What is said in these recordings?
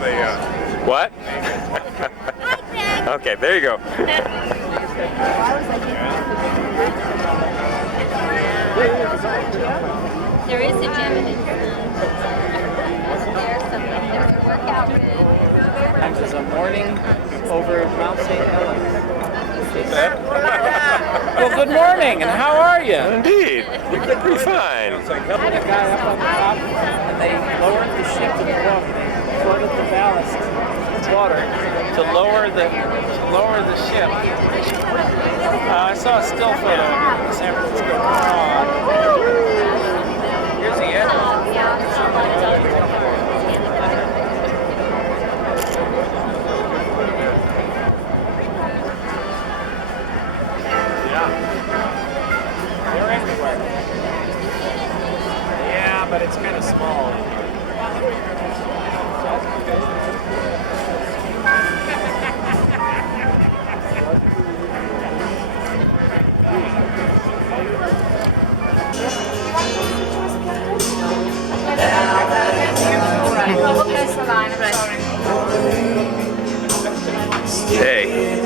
they What? Okay, there you go. There is a gym and there's some there's a workout room. Times is a morning over Mount St. Helens. Well, good morning, and how are you? Indeed. we couldn't Pretty find fine. them. I don't think so. I've done the restaurants interior. They were Lower the ship. I saw stuff. Here's the edge. Yeah, we saw a lot of dogs at the park, Stanley Park. Hey.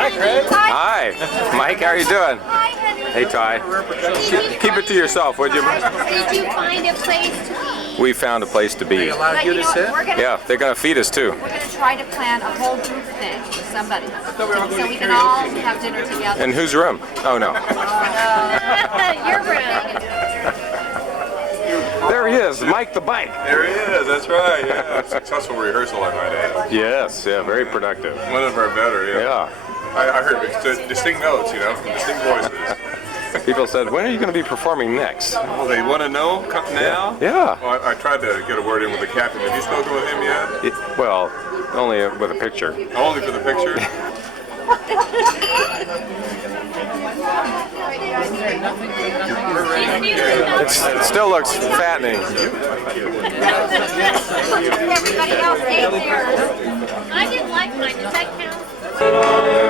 Hi, Craig. Hi. Mike, how are you doing? Hey, Ty. Keep it to yourself, would you? We found a place to be. But you know what, we're gonna, Yeah, they're going to feed us too. we're gonna try to plan a whole group thing with somebody. thought we were all going So to we can all have dinner together. In whose room? Oh, no. There he is, Mike the Bike. There he is, that's right, yeah. Successful rehearsal, I might add. Yes, yeah, very productive. One of our better, yeah. Yeah. I heard distinct notes, you know, distinct voices. People said, when are you going to be performing next? Well, they want to know now? Yeah. Yeah. Well, I tried to get a word in with the captain. Have you spoken with him yet? Well, only with a picture. Only for the picture? It still looks fattening. Everybody else ate theirs. I didn't like mine. Does that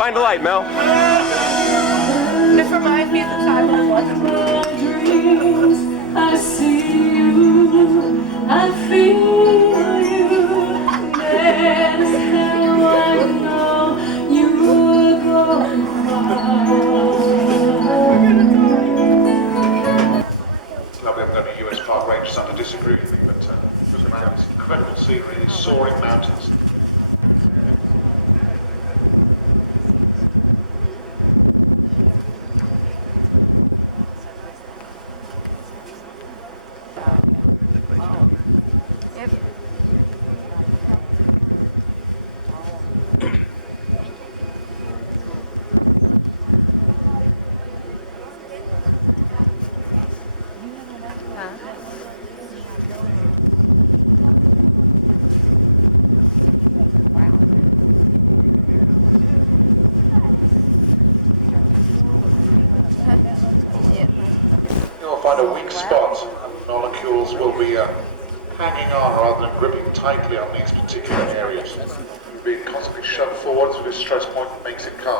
Find the light, Mel. I see you, I feel you. That's how I know you are going far. We haven't got any US Park Rangers on to disagree with me, but look around this incredible scenery, these soaring mountains.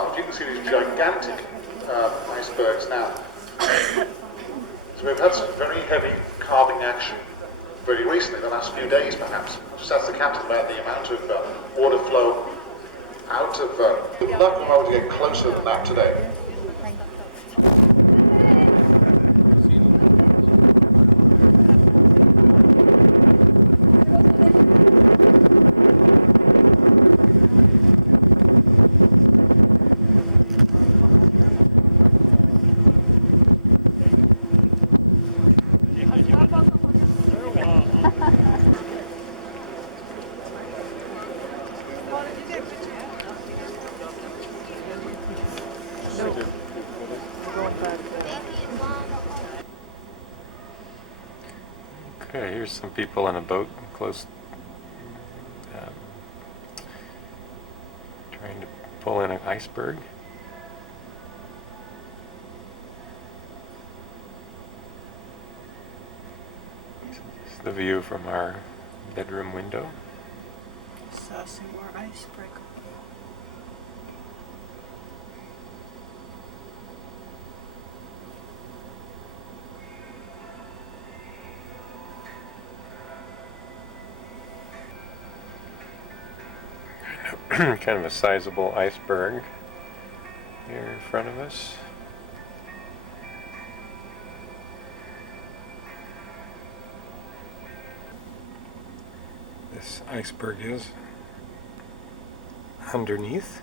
large. You can see these gigantic icebergs now. So we've had some very heavy calming action very recently, the last few days perhaps. I just asked the captain about the amount of water flow out of while we get closer to that today. Okay, here's some people on a boat close, trying to pull in an iceberg. This is the view from our bedroom window. Kind of a sizable iceberg here in front of us. This iceberg is underneath.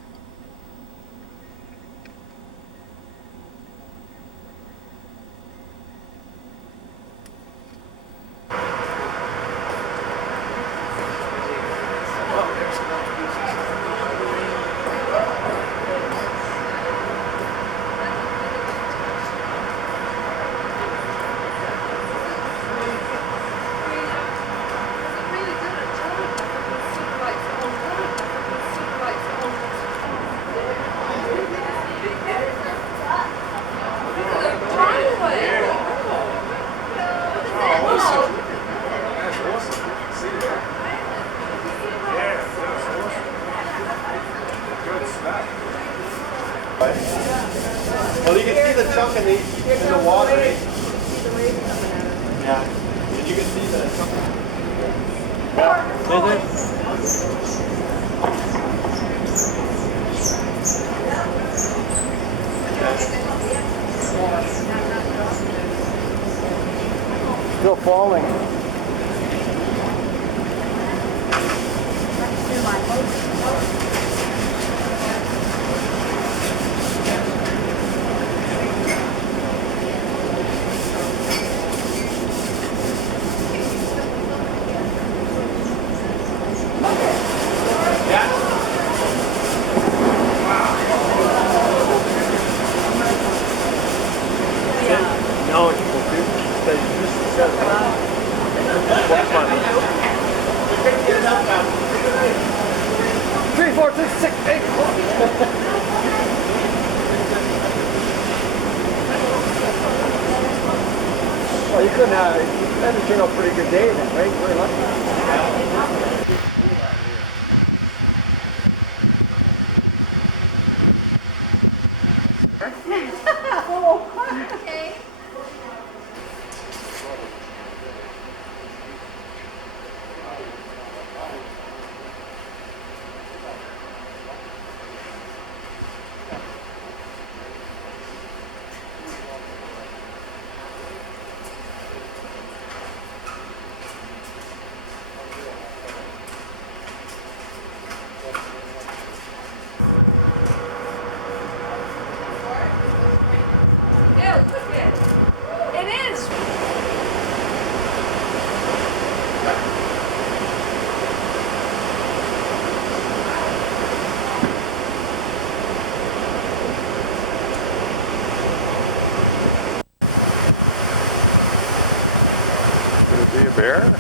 Bear?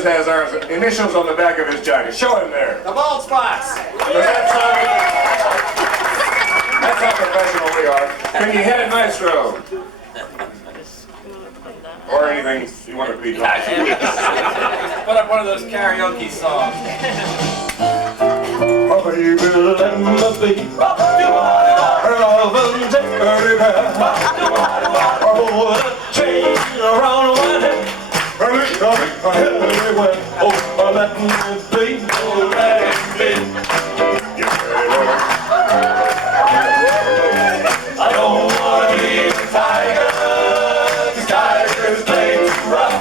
Elvis has our initials on the back of his jacket. Show him there. The bald spots. Does that sound good? That's how professional we are. Can you hit it, Maestro? Or anything you want to be called. Put up one of those karaoke songs. Oh, baby, let me be. Rather than take her back. I put a chain around my neck. Everywhere. Oh, let me be. Oh, let me be. I don't want to be a tiger. These tigers play too rough.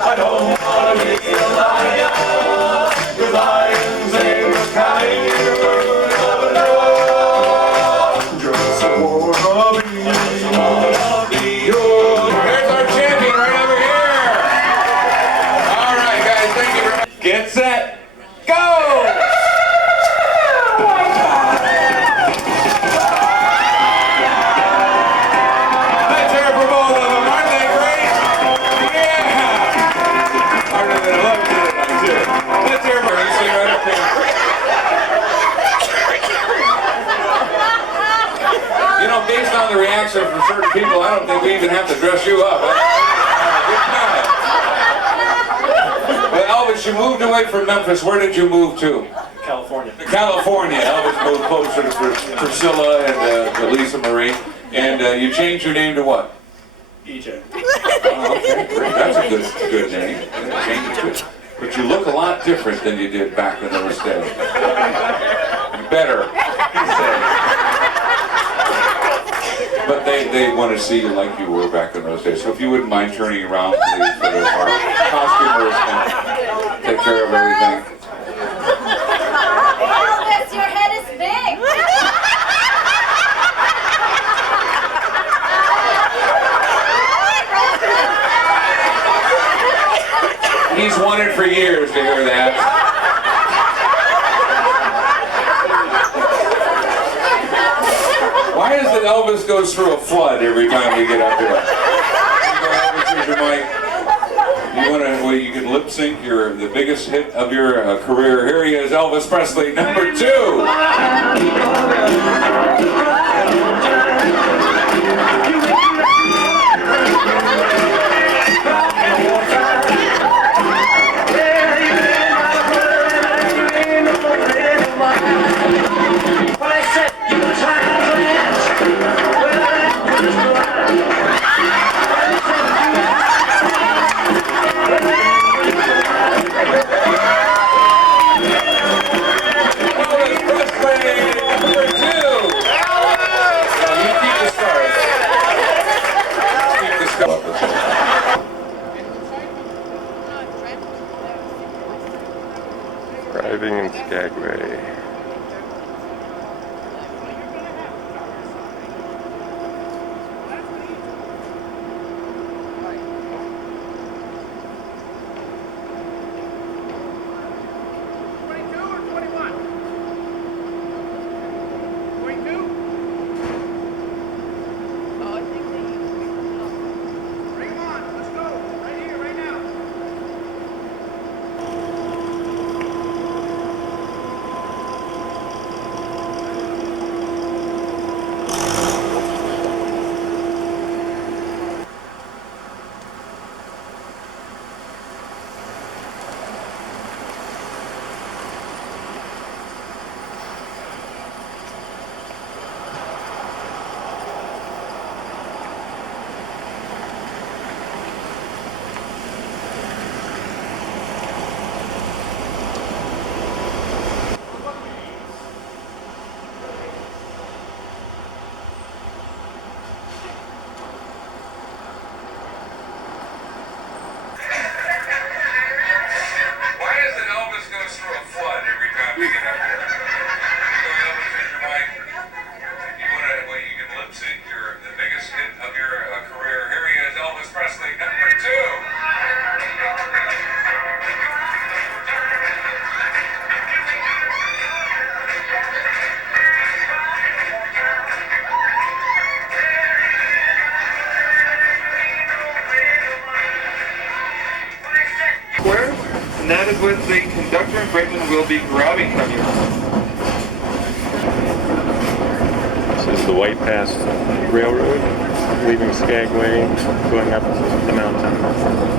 I don't want to be a lion. Cause lions ain't the kind you never know. Just wanna be yours. There's our champion right over here. All right, guys, thank you very much. Get set, go! Let's hear it for both of them. Aren't they great? Yeah! I love you. Let's hear it for them. See right up here. You know, based on the reaction from certain people, I don't think we even have to dress you up. But Elvis, you moved away from Memphis. Where did you move to? California. California. Elvis moved closer to Priscilla and Lisa Marie. And you changed your name to what? EJ. Oh, okay, great. That's a good name. Yeah, change it to. But you look a lot different than you did back in those days. Better. But they want to see you like you were back in those days. So if you wouldn't mind turning around, please, so that our costumers can take care of everything. Elvis, your head is big. He's wanted for years to hear that. Why is it Elvis goes through a flood every time we get up here? Elvis, here's your mic. You want to? Well, you can lip sync the biggest hit of your career. Here he is, Elvis Presley, number 2. Arriving in Skagway. conductor equipment will be grabbing from you. This is the White Pass Railroad, leaving Skagway, going up the mountain.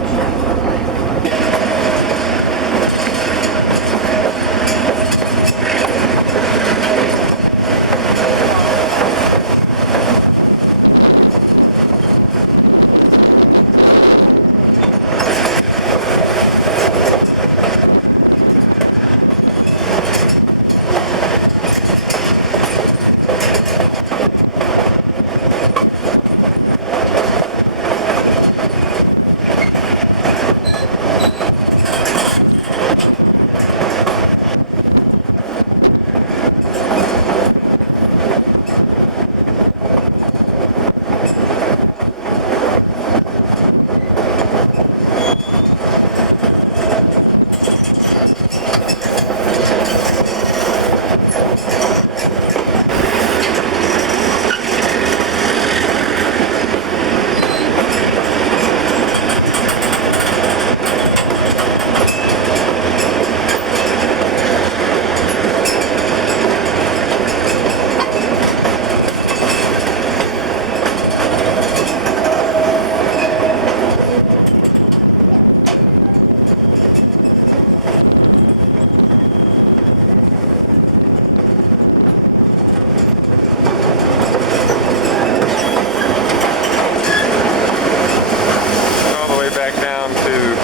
Back down to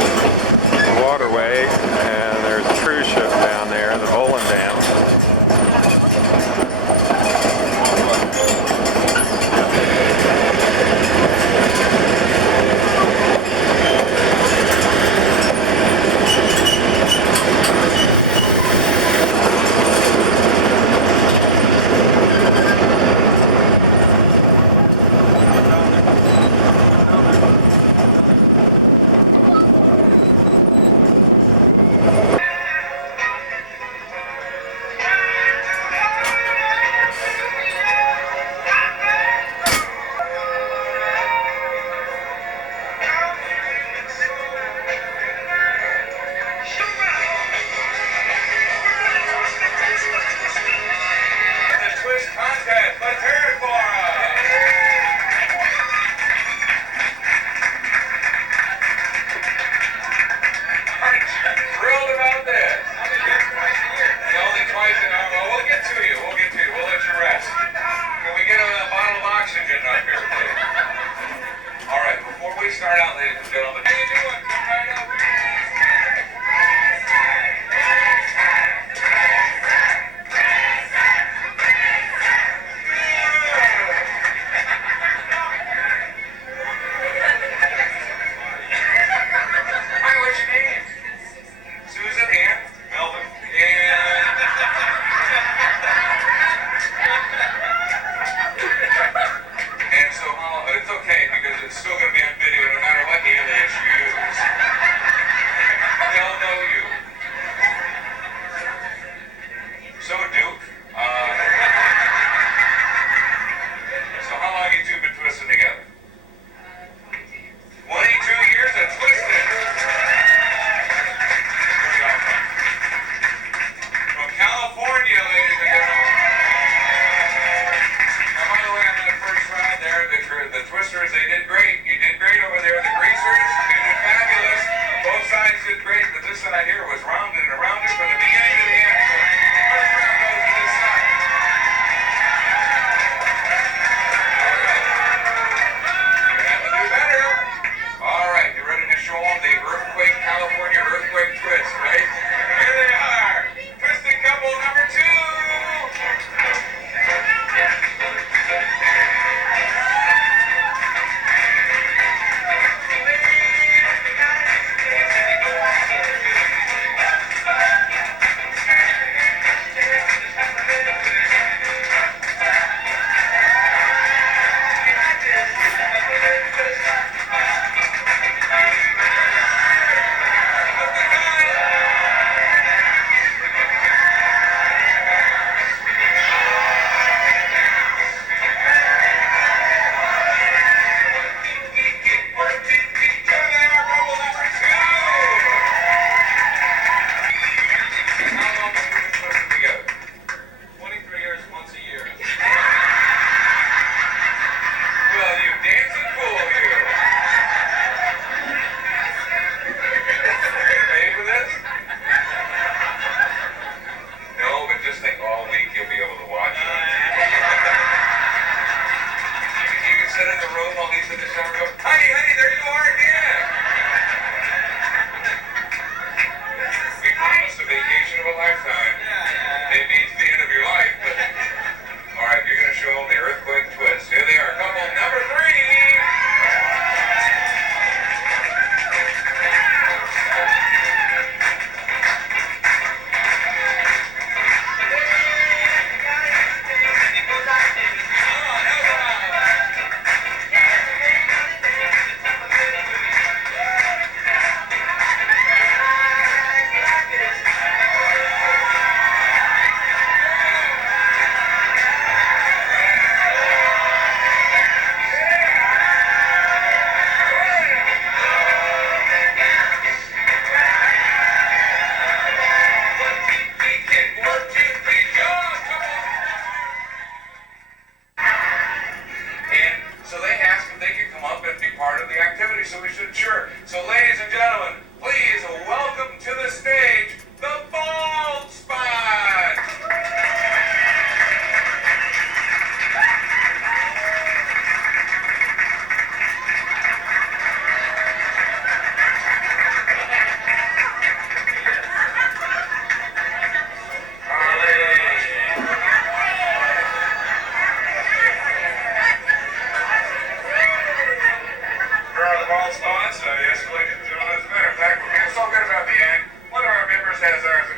the waterway, and there's a cruise ship down there, the Volendam.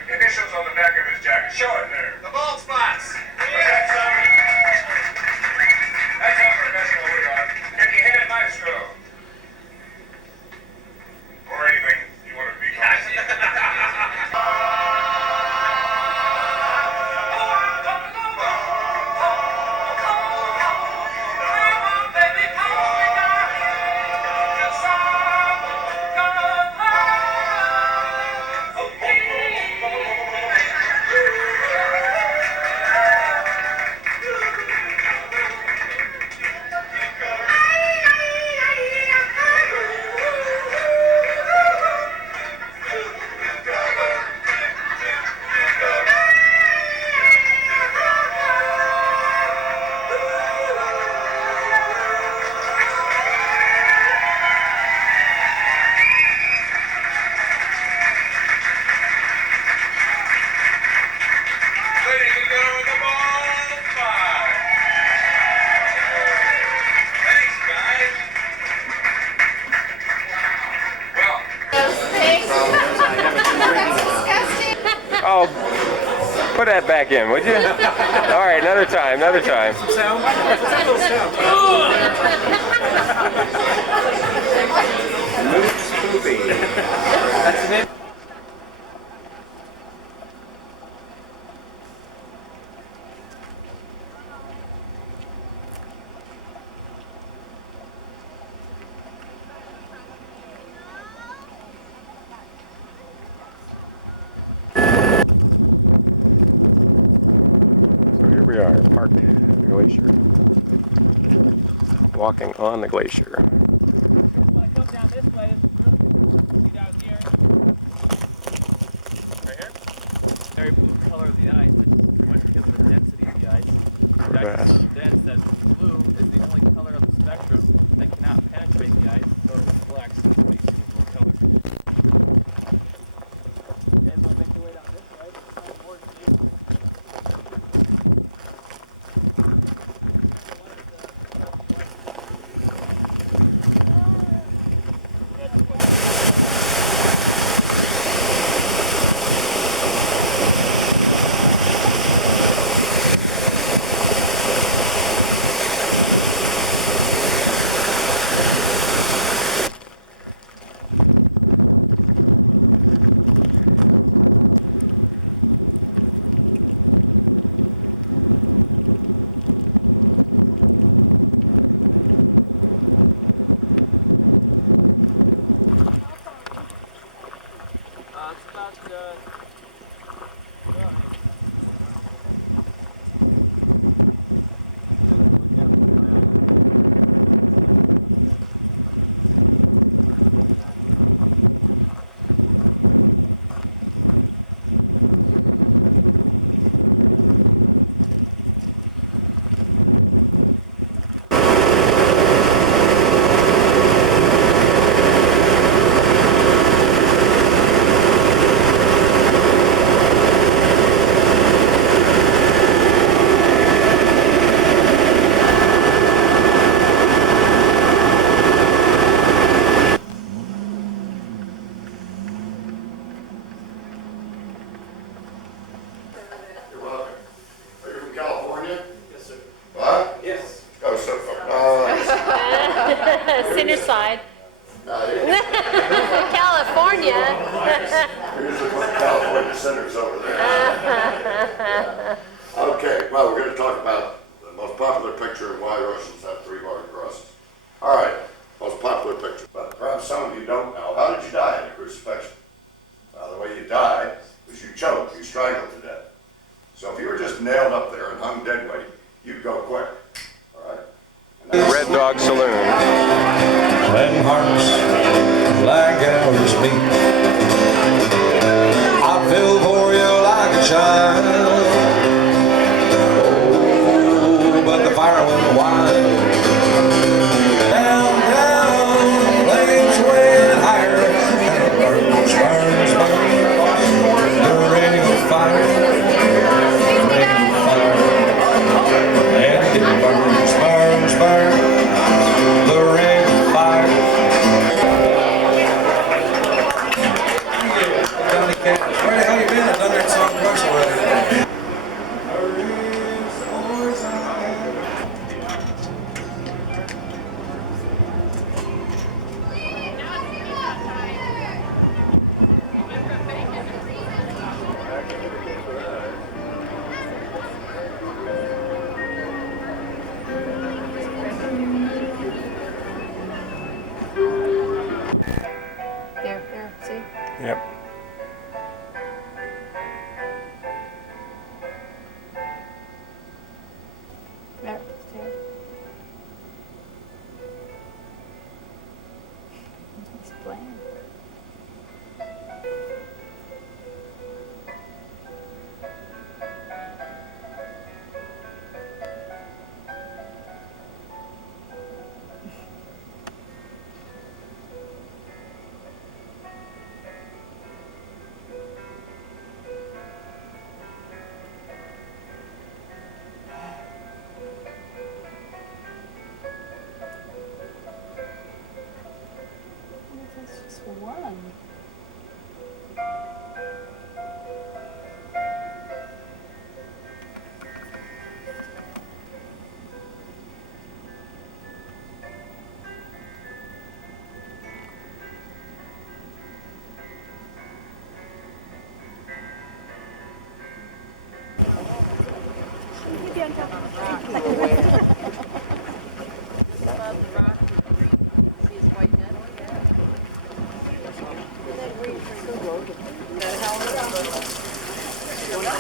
initials on the back of his jacket. Show it there. The bald spots. That's how professional we are. Can you hit it, Maestro? Or anything you want to be called. Ladies and gentlemen, the ball five. Thanks, guys. Well, Those things. That's disgusting. Oh, put that back in, would you? All right, another time, another time. Some sound? What's that little sound? That's the name. So here we are, parked at the glacier. Walking on the glacier. When I come down this way, see down here. Very blue color of the ice. That's pretty much because of the density of the ice. The ice is so dense that blue is the only color of the spectrum that cannot penetrate the ice, so it reflects the base color. And so make your way down this way. It's kind of more safe. It's about you're welcome. Are you from California? Yes, sir. What? Yes. Oh, so far. I guess. City side. California. Here's the California centers over there. Okay, well, we're going to talk about the most popular picture and why Russians have 3 hard crosses. All right, most popular picture. But perhaps some of you don't know. How did you die in the crucifixion? Well, the way you died was you choked, you strangled to death. So if you were just nailed up there and hung dead weight, you'd go quick. All right? Red Dog Saloon. When hearts like ours beat, I feel for you like a child. Oh, but the fire went wild. Down, down, the flames went higher. Burns, burns, burns. The ring of fire. The ring of fire. And it burns, burns, burns. The ring of fire. How you been?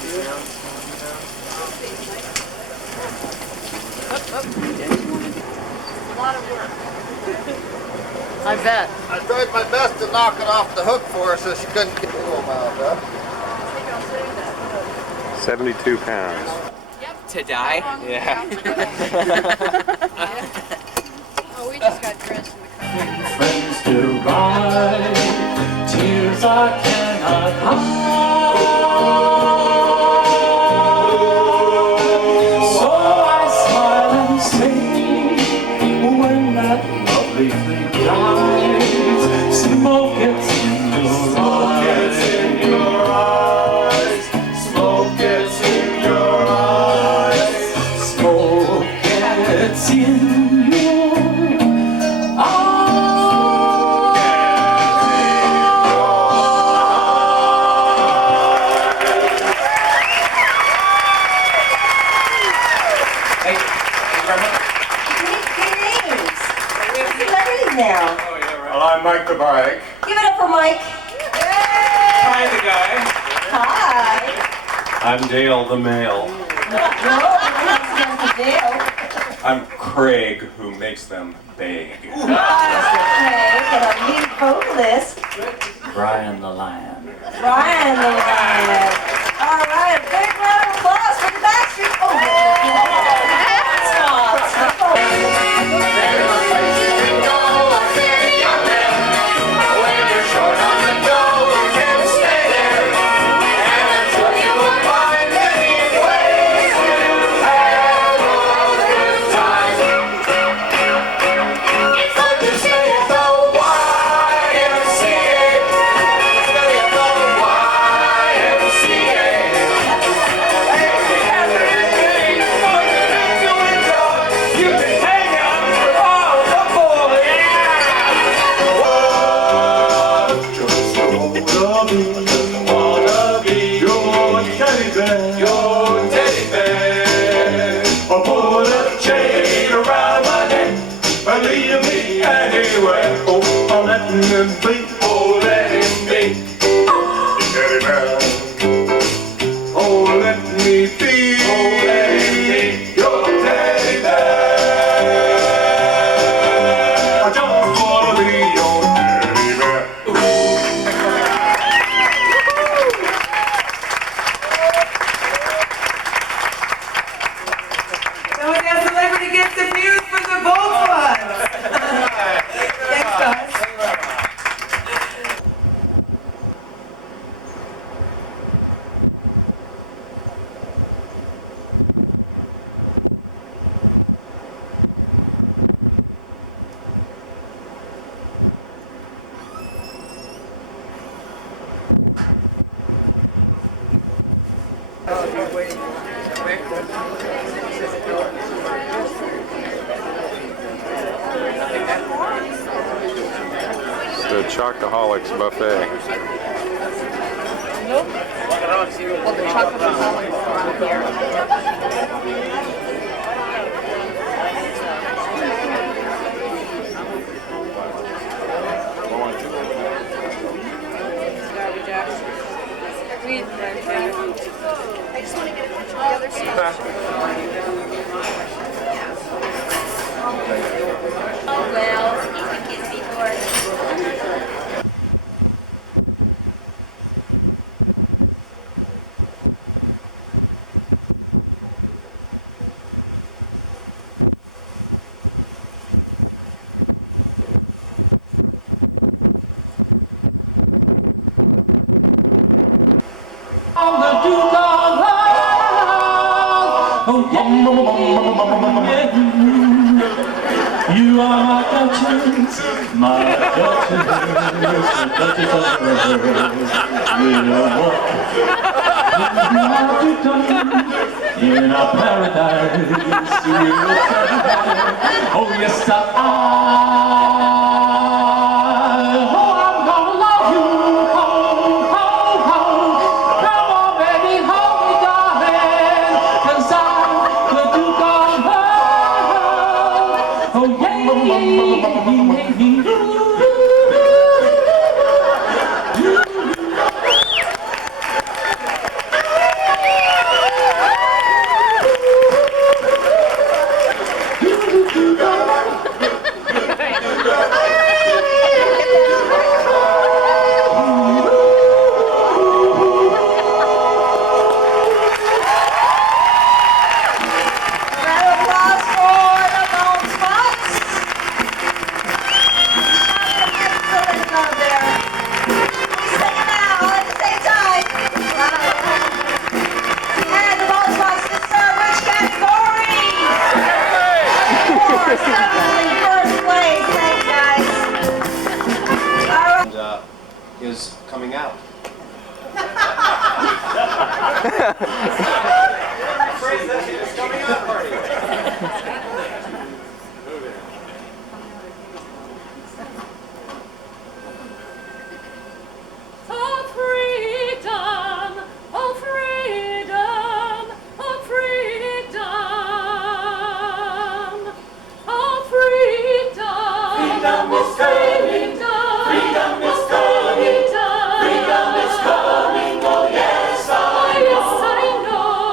I bet. I tried my best to knock it off the hook for her so she couldn't keep it wound up. 72 pounds. To die? Yeah. Oh, we just got drenched in the country. Friends to ride, tears I cannot hide. So I smile and say, when that lovely thing dies, smoke gets in your eyes. Smoke gets in your eyes. Smoke gets in your now. Well, I'm Mike the Bike. Give it up for Mike. Hi, the guy. Hi. I'm Dale the male. Mr. Dale. I'm Craig, who makes them big. Mr. Craig and our lead vocalist, Brian the Lion. Brian the Lion. All right, a big round of applause for the Backstreet. Oh, spots. In a paradise, oh yes, I'm gonna love you, come on baby, hold me darling, 'cause I'm the Duke of Love, oh yeah,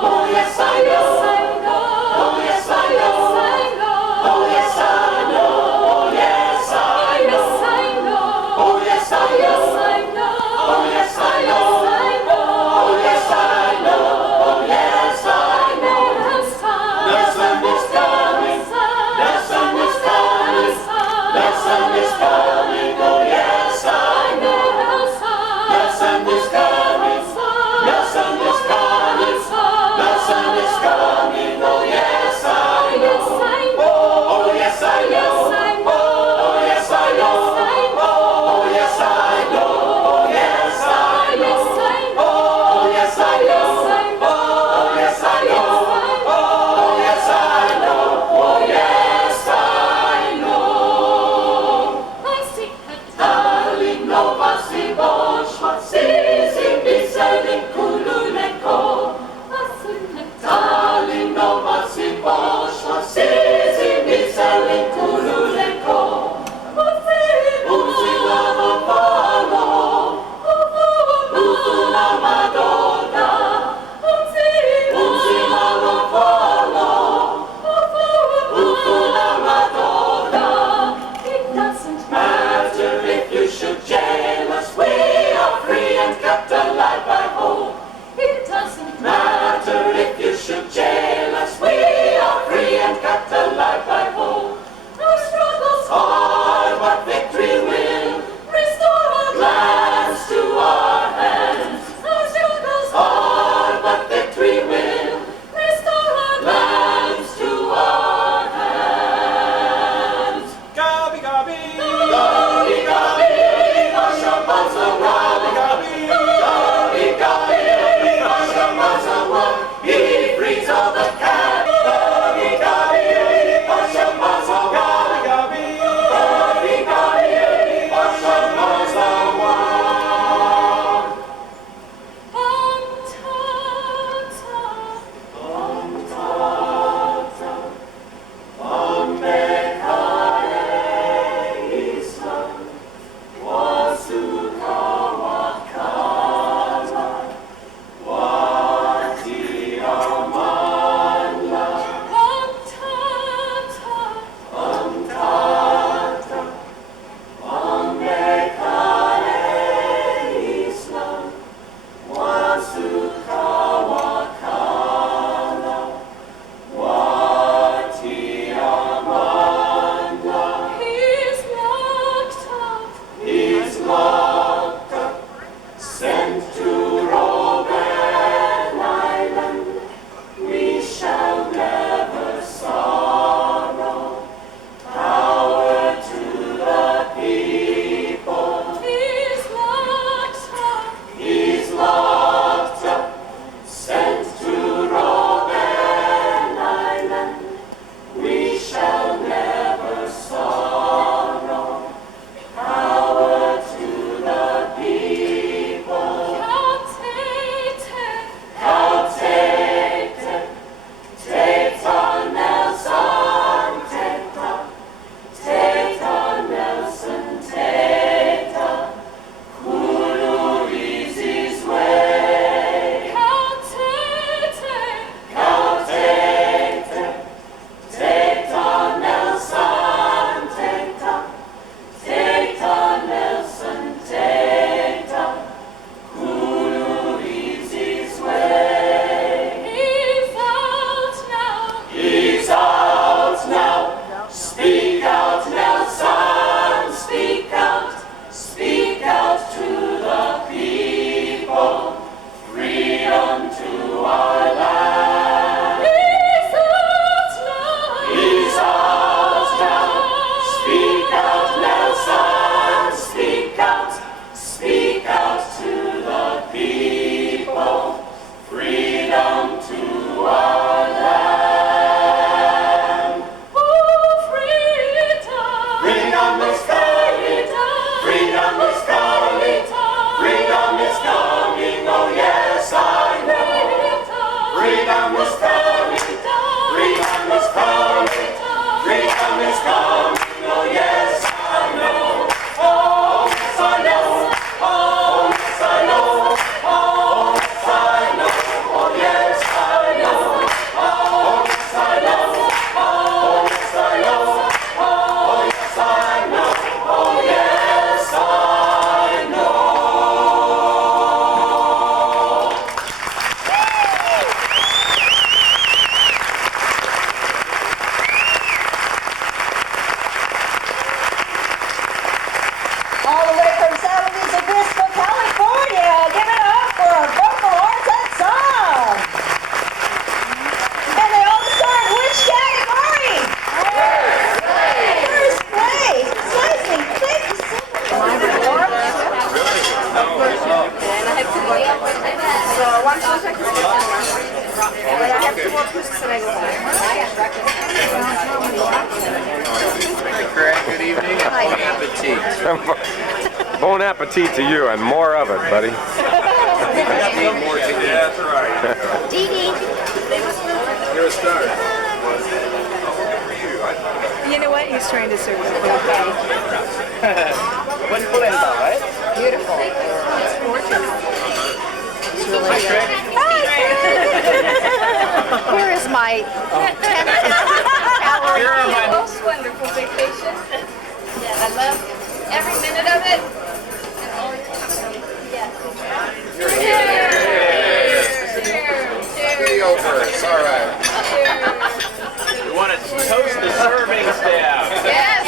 Oh yes I know. Freedom is coming. Freedom is coming. Freedom is coming. Oh yes, I know. Oh yes, I know. Oh yes, I know. Oh yes, I know. Oh yes, I know. Oh yes, I know. Oh yes, I know. Oh yes, I know. Oh yes, I know. All the way from San Luis Obispo, California. Give it up for vocal arts and song. And they all start which category? First place. Precisely. Thank you so much. And I have two contracts. So one contract is for 10 months, but I have 2 more cruises and I go home on vacation. Good evening and bon appetit. Bon appetit to you and more of it, buddy. That's right. Dee Dee. You're a star. Was it? Oh, well, good for you. I thought about You know what? He's trying to serve. It's okay. Buen polenta, right? Beautiful. Alright. It's really good. Here is my 10th hour. Most wonderful vacation. I love every minute of it. Cheers! Cheers! Cheers! It's all right. Yes!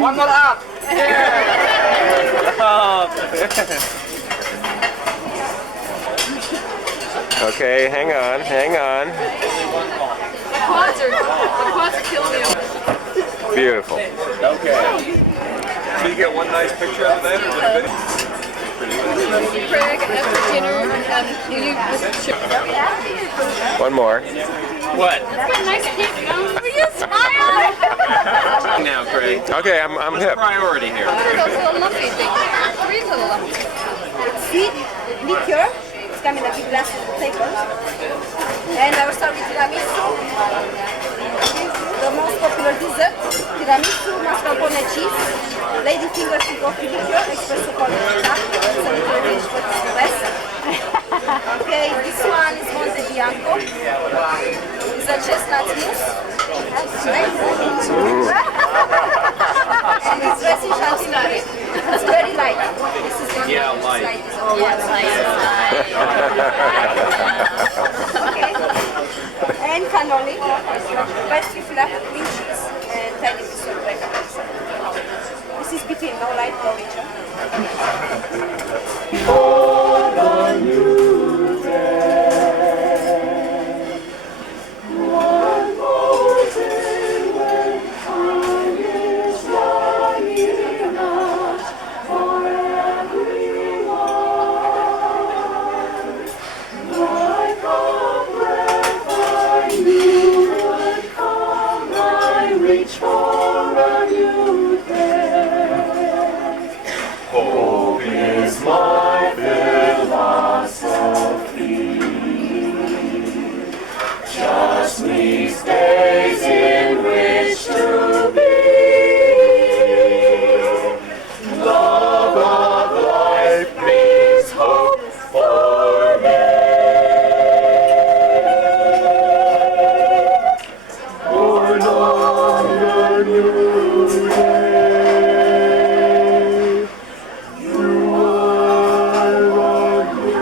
One more up. Okay, hang on, hang on. My quads are killing me. Beautiful. You get one nice picture of that. Craig, after dinner, will you sure? One more. What? That's got a nice kick going. Are you Now, Craig. Okay, I'm hip. Priority here. It's sweet liqueur. It's coming in a big glass on the table. And I will start with tiramisu. The most popular dessert, tiramisu, mascarpone cheese, ladyfinger to coffee liqueur, espresso powder, it's a little rich for the rest. Okay, this one is Monte Bianco. It's a chestnut mousse. It's It's very light. This is the only one that's light. It's all it's nice. Okay. And cannoli. Pastry filled with green cheese and tiny piece of black pepper. This is between no light, no rich. Hope is my philosophy. Just needs days in which to be. Love of life means hope for me. Born on the new day, you are the new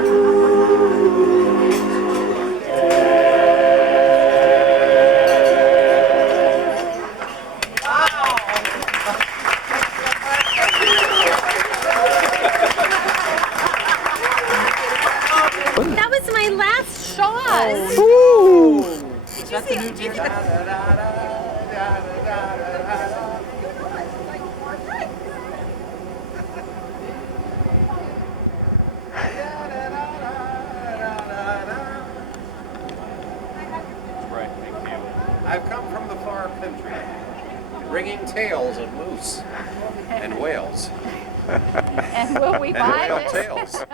That was my last shot. Did you see it? I've come from the far country, bringing tales of moose and whales and whale tails.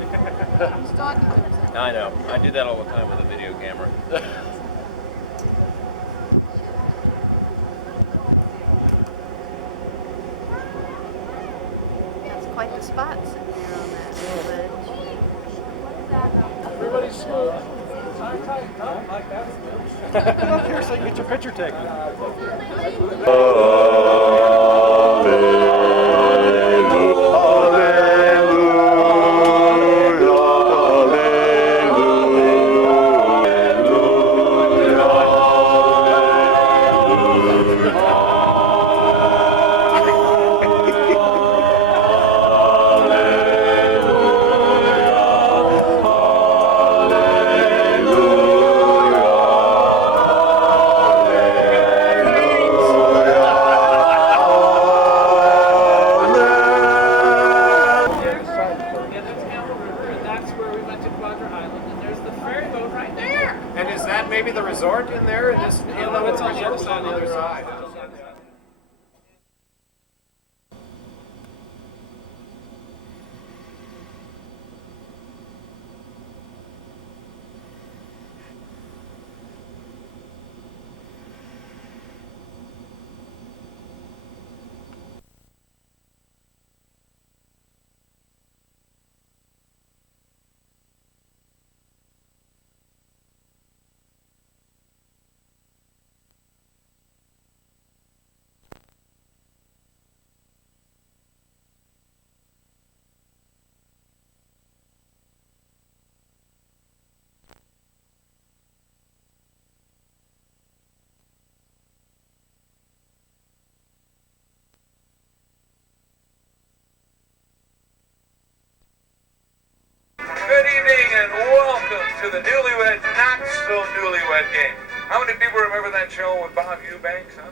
He's talking to himself. I know. I do that all the time with a video camera. It's quite the spots. Everybody's smooth. Tight. Huh? Like that smooth. Come up here so you can get your picture taken. Yeah, that's Hamel River, and that's where we went to Quadra Island, and there's the ferry boat right there. And is that maybe the resort in there? In this No, it's on the other side. on the other side. Good evening and welcome to the Newlywed Not So Newlywed Game. How many people remember that show with Bob Eubanks, huh?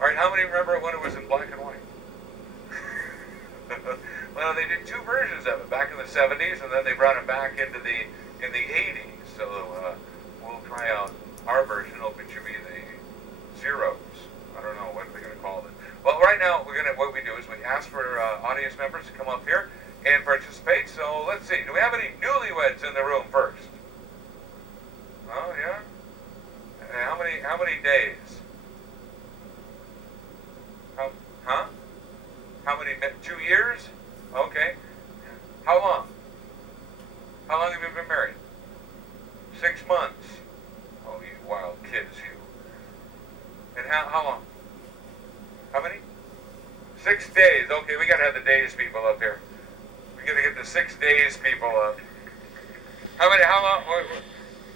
All right, how many remember when it was in black and white? Well, they did two versions of it, back in the 70s, and then they brought it back in the 80s. So we'll try out our version. It'll be the Zeros. I don't know what we're going to call it. Well, right now, what we do is we ask for audience members to come up here and participate. So let's see. Do we have any newlyweds in the room first? Oh yeah. And how many days? Huh? How many? 2 years? Okay. How long? How long have you been married? 6 months. Oh, you wild kids, you. And how long? How many? 6 days. Okay, we gotta have the days people up here. We gotta get the 6 days people up. How long?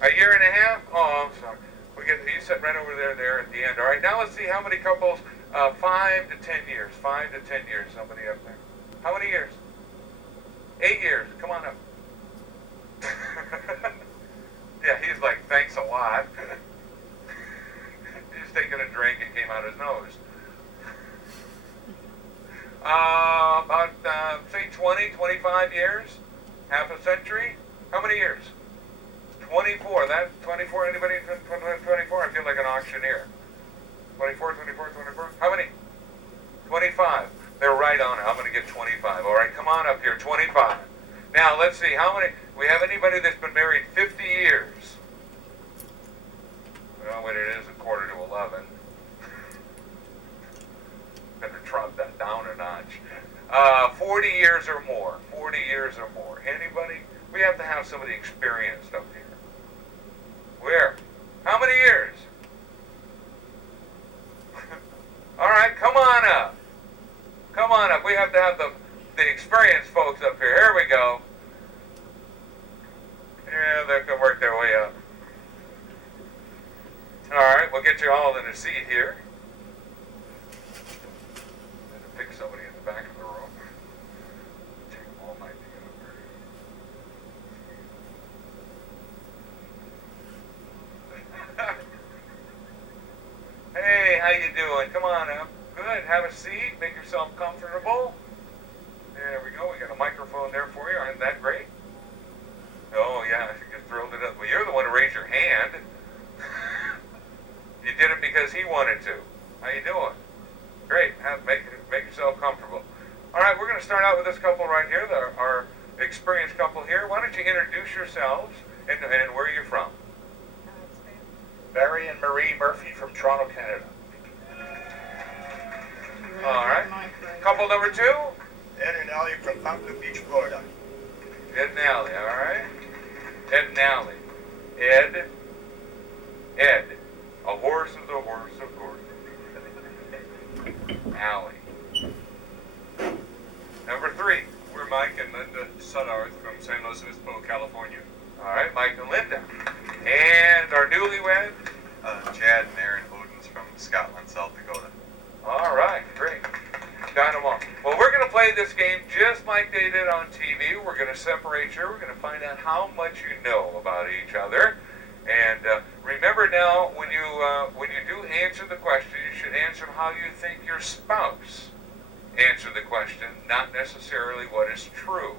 A year and a half? Oh, I'm sorry. You sit right over there at the end. All right, now let's see how many couples. 5 to 10 years. 5 to 10 years. Somebody up there. How many years? 8 years. Come on up. Yeah, he's like, thanks a lot. He's taking a drink and came out his nose. About, say 20, 25 years? Half a century? How many years? 24. That 24, anybody 24? I feel like an auctioneer. 24. How many? 25. They're right on it. I'm going to get 25. All right, come on up here. 25. Now, let's see. How many? We have anybody that's been married 50 years? Well, but it is 11:15. Better drop that down a notch. 40 years or more. 40 years or more. Anybody? We have to have somebody experienced up here. Where? How many years? All right, come on up. Come on up. We have to have the experienced folks up here. Here we go. Yeah, they can work their way up. All right, we'll get you all in a seat here. Pick somebody in the back of the room. Take all my Hey, how you doing? Come on up. Good. Have a seat. Make yourself comfortable. There we go. We got a microphone there for you. Isn't that great? Oh, yeah. You just thrilled it up. Well, you're the one who raised your hand. You did it because he wanted to. How you doing? Great. Make yourself comfortable. All right, we're going to start out with this couple right here. They're our experienced couple here. Why don't you introduce yourselves and where are you from? Barry and Marie Murphy from Toronto, Canada. All right. Couple number two? Ed and Allie from Fountain Beach, Florida. Ed and Allie, all right. Ed and Allie. Ed. A horse is a horse, of course. Allie. Number three. We're Mike and Linda Suddarth from San Luis Obispo, California. All right, Mike and Linda. And our newlywed? Chad and Aaron Odens from Scotland, South Dakota. All right, great. Got them all. Well, we're going to play this game just like they did on TV. We're going to separate you. We're going to find out how much you know about each other. And remember now, when you do answer the question, you should answer how you think your spouse answered the question, not necessarily what is true.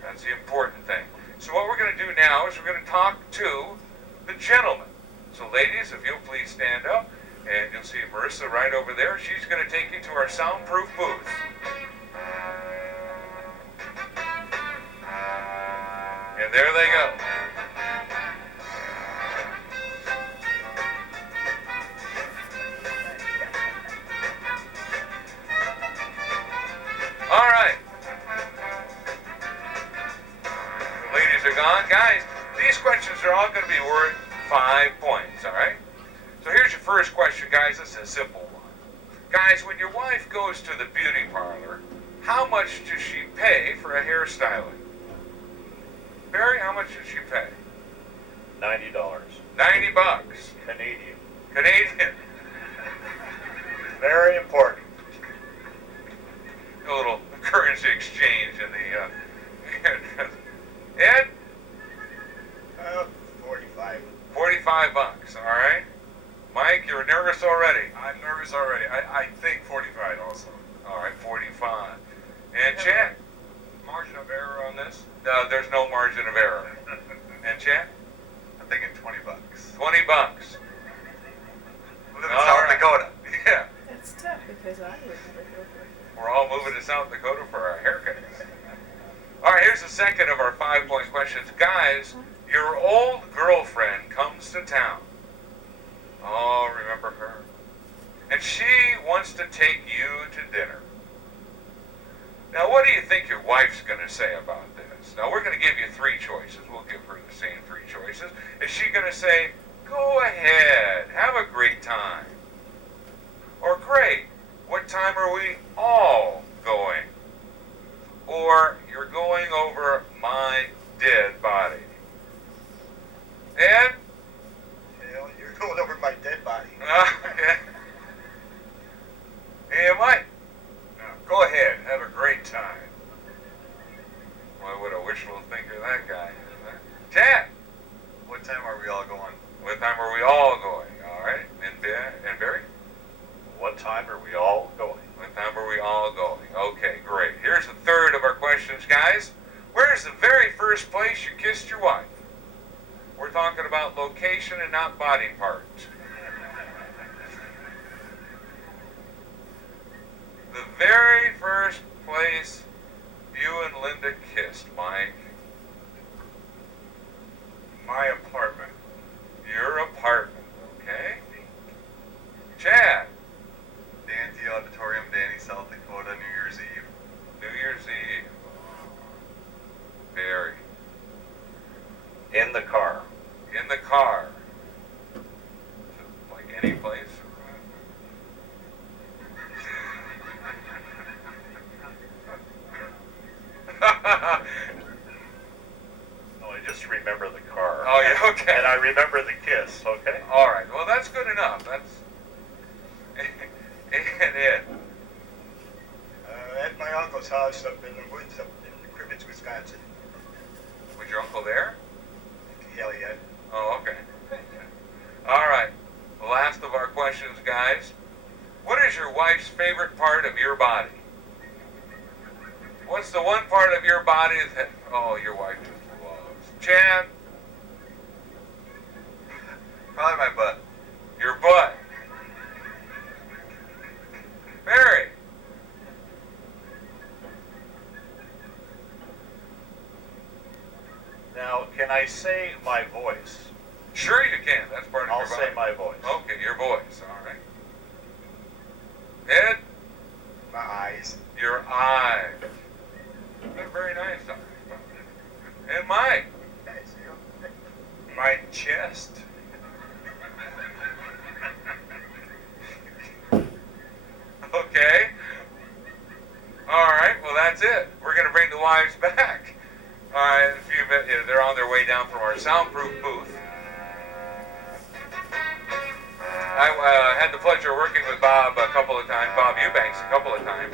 That's the important thing. So what we're going to do now is we're going to talk to the gentleman. So ladies, if you'll please stand up, and you'll see Marissa right over there. She's going to take you to our soundproof booth. And there they go. All right. Ladies are gone. Guys, these questions are all going to be worth 5 points, all right? So here's your first question, guys. This is a simple one. Guys, when your wife goes to the beauty parlor, how much does she pay for a hairstyling? Barry, how much does she pay? $90. 90 bucks. Canadian. Canadian. Very important. A little currency exchange in the, Ed? 45. 45 bucks, all right? Mike, you're nervous already. I'm nervous already. I think 45 also. All right, 45. And Chad? Margin of error on this? There's no margin of error. And Chad? I'm thinking 20 bucks. 20 bucks. We live in South Dakota. Yeah. We're all moving to South Dakota for our haircuts. All right, here's the second of our 5-point questions. Guys, your old girlfriend comes to town. Oh, remember her? And she wants to take you to dinner. Now, what do you think your wife's going to say about this? Now, we're going to give you 3 choices. We'll give her the same 3 choices. Is she going to say, go ahead, have a great time? Or, great, what time are we all going? Or, you're going over my dead body. Ed? You're going over my dead body. Okay. And Mike? Go ahead, have a great time. Well, what a wishful thinker that guy is. Chad? What time are we all going? What time are we all going? All right. And Barry? What time are we all going? What time are we all going? Okay, great. Here's the third of our questions, guys. Where's the very first place you kissed your wife? We're talking about location and not body parts. The very first place you and Linda kissed, Mike. My apartment. Your apartment, okay? Chad. Dante Auditorium, Danny, South Dakota, New Year's Eve. New Year's Eve. Barry. In the car. In the car. Like any place. No, I just remember the car. Oh, yeah, okay. And I remember the kiss, okay? All right, well, that's good enough. That's... And Ed. At my uncle's house up in the woods up in Cribbins, Wisconsin. Was your uncle there? Hell yeah. Oh, okay. All right. The last of our questions, guys. What is your wife's favorite part of your body? What's the one part of your body that, oh, your wife just loves? Chad? Probably my butt. Your butt. Barry? Now, can I say my voice? Sure you can. That's part of I'll your say vibe. my voice. Okay, your voice. All right. Ed, My eyes. your eyes. They're very nice. And Mike, My chest. okay. All right. Well, that's it. We're gonna bring the wives back. In a few minutes. They're on their way down from our soundproof booth. I had the pleasure of working with Bob a couple of times, Bob Eubanks a couple of times.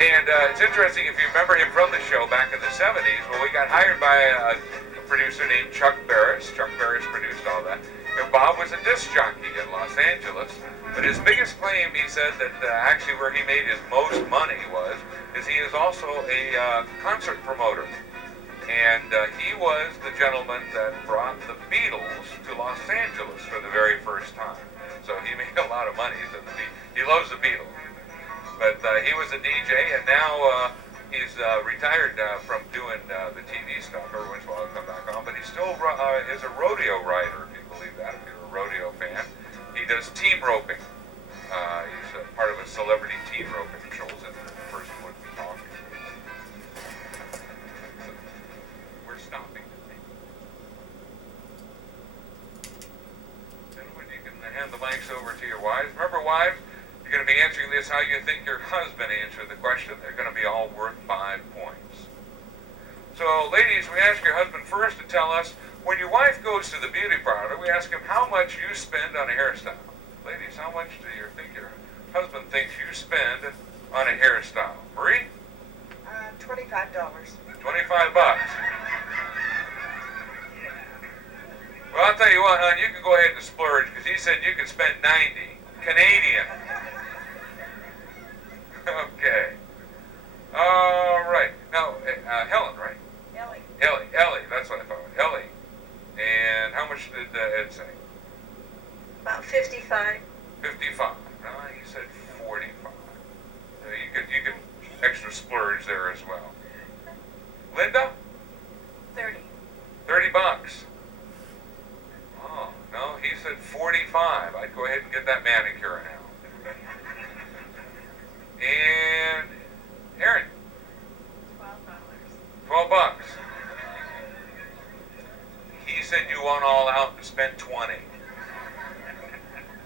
And it's interesting, if you remember him from the show back in the 70s, when we got hired by a producer named Chuck Barris. Chuck Barris produced all that. And Bob was a disc jockey in Los Angeles. But his biggest claim, he said that actually where he made his most money is he is also a concert promoter. And he was the gentleman that brought the Beatles to Los Angeles for the very first time. So he made a lot of money. He loves the Beatles. But he was a DJ, and now he's retired from doing the TV stuff. Every once in a while he'll come back on. But he still is a rodeo rider, if you believe that, if you're a rodeo fan. He does team roping. He's part of a celebrity team roping show. The person wouldn't be talking. So we're stopping. And when you can hand the mics over to your wives. Remember, wives, you're going to be answering this how you think your husband answered the question. They're going to be all worth 5 points. So, ladies, we ask your husband first to tell us, when your wife goes to the beauty parlor, we ask him how much you spend on a hairstyle. Ladies, how much do you think your husband thinks you spend on a hairstyle? Marie? $25. 25 bucks. Well, I'll tell you what, hon, you can go ahead and splurge, because he said you can spend 90 Canadian. Okay. All right. No, Helen, right? Ellie, that's what I thought. Ellie. And how much did Ed say? About 55. 55. No, he said 45. You can extra splurge there as well. Linda? 30. 30 bucks. Oh, no, he said 45. I'd go ahead and get that manicure now. And Aaron? $12. $12. He said you want all out to spend 20.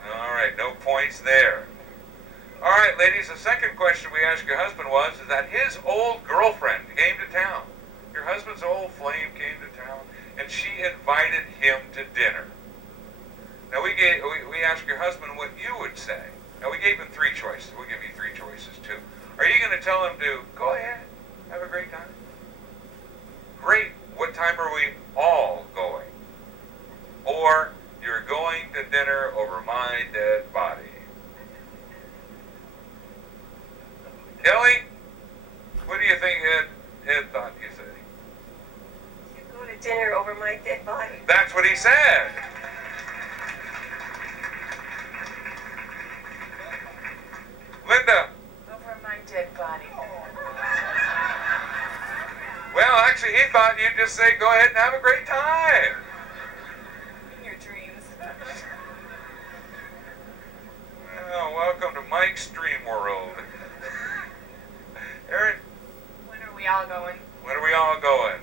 All right, no points there. All right, ladies, the second question we asked your husband was that his old girlfriend came to town. Your husband's old flame came to town, and she invited him to dinner. Now, we asked your husband what you would say. Now, we gave him 3 choices. We'll give you 3 choices, too. Are you going to tell him to go ahead, have a great time? Great. What time are we all going? Or you're going to dinner over my dead body. Kelly, what do you think Ed thought you said? You go to dinner over my dead body. That's what he said. Linda. Over my dead body. Well, actually, he thought you'd just say, go ahead and have a great time. In your dreams. Well, welcome to Mike's Dream World. Aaron? When are we all going? When are we all going?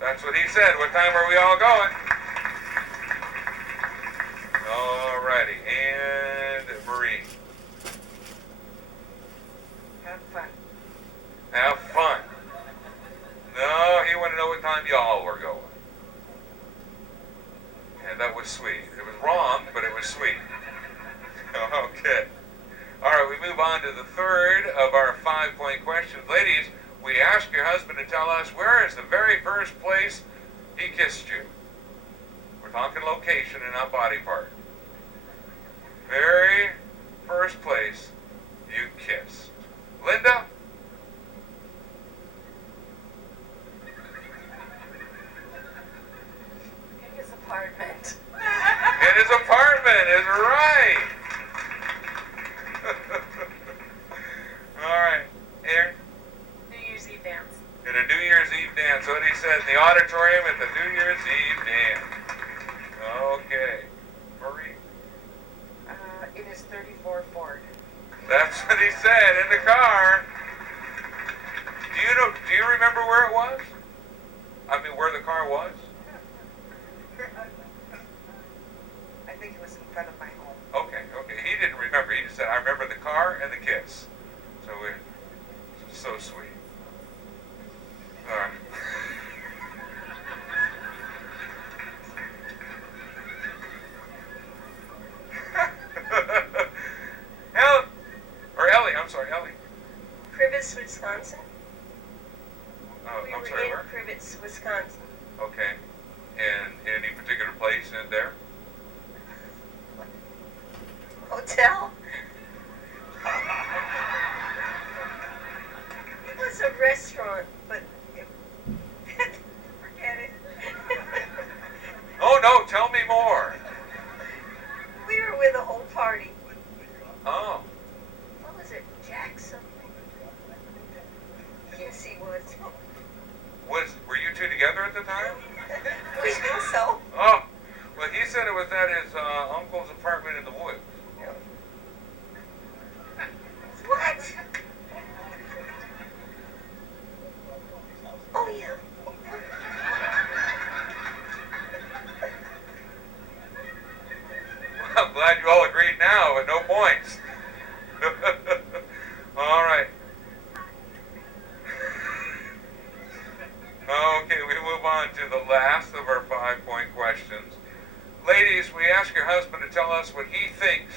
That's what he said. What time are we all going? Alrighty. And Marie. Have fun. Have fun. No, he wanted to know what time y'all were going. And that was sweet. It was wrong, but it was sweet. Okay. All right, we move on to the third of our 5-point questions. Ladies, we asked your husband to tell us where is the very first place he kissed you. We're talking location and not body part. Very first place you kissed. Linda? In his apartment. In his apartment is right. All right, Aaron. New Year's Eve dance. In a New Year's Eve dance. What do he said in the auditorium at the New Year's Eve dance. Okay. Marie? It is 34 Ford. That's what he said in the car. Do you remember where it was? I mean, where the car was? I think it was in front of my home. Okay. He didn't remember. He just said, I remember the car and the kiss. So it's so sweet. All right. Ellie, I'm sorry, Ellie. Privis, Wisconsin. Oh, We I'm were sorry, in where? Privis, Wisconsin. Okay. And any particular place in there? Hotel. It was a restaurant, but forget it. Oh, no, tell me more. We were with the whole party. Oh. What was it? Jackson? Yes, he was. Were you two together at the time? I think so. Oh, well, he said it was at his uncle's apartment in the woods. What? Oh, yeah. I'm glad you all agreed now, but no points. All right. Okay, we move on to the last of our 5-point questions. Ladies, we ask your husband to tell us what he thinks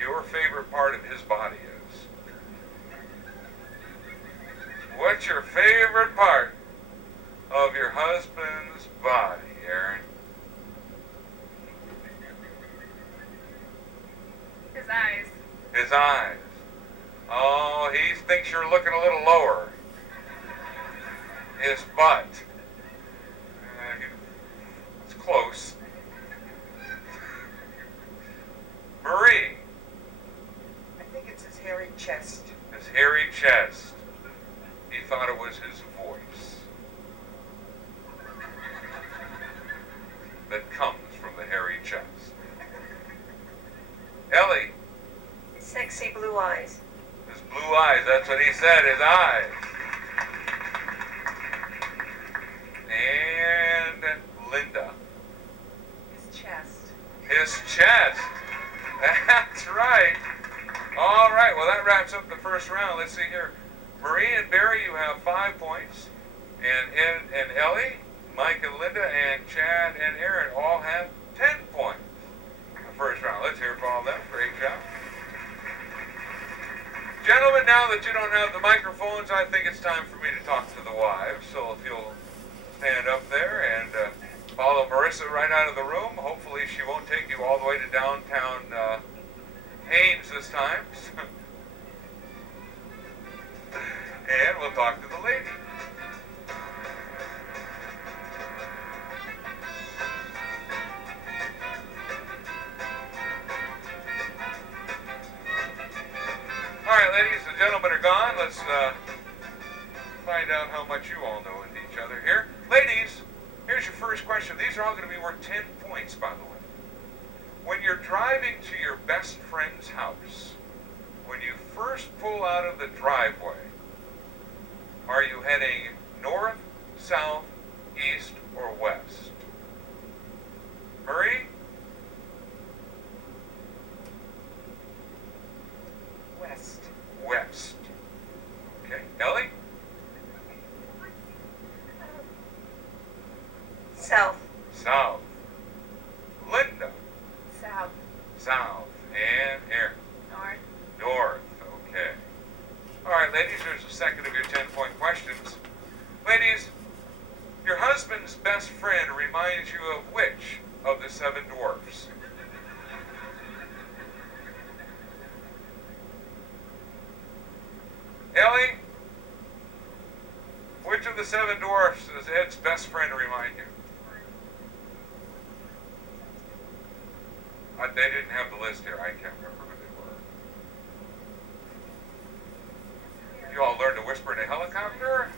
your favorite part of his body is. What's your favorite part of your husband's body, Aaron? His eyes. His eyes. Oh, he thinks you're looking a little lower. His butt. It's close. Marie. I think it's his hairy chest. His hairy chest. He thought it was his voice. That comes from the hairy chest. Ellie. His sexy blue eyes. His blue eyes, that's what he said, his eyes. And Linda. His chest. His chest. That's right. All right, well, that wraps up the first round. Let's see here. Marie and Barry, you have 5 points. And Ed and Ellie, Mike and Linda, and Chad and Aaron all have 10 points in the first round. Let's hear it for all of them. Great job. Gentlemen, now that you don't have the microphones, I think it's time for me to talk to the wives. So if you'll stand up there and follow Marissa right out of the room. Hopefully she won't take you all the way to downtown Haines this time. And we'll talk to the lady. All right, ladies, the gentlemen are gone. Let's find out how much you all know with each other here. Ladies, here's your first question. These are all going to be worth 10 points, by the way. When you're driving to your best friend's house, when you first pull out of the driveway, are you heading north, south, east, or west? Marie? West. West. Okay. Ellie? South. South. Linda? South. South. And Aaron? North. North. Okay. All right, ladies, here's the second of your 10-point questions. Ladies, your husband's best friend reminds you of which of the 7 dwarfs? Ellie? Which of the 7 dwarfs does Ed's best friend remind you? They didn't have the list here. I can't remember who they were. You all learned to whisper in a helicopter?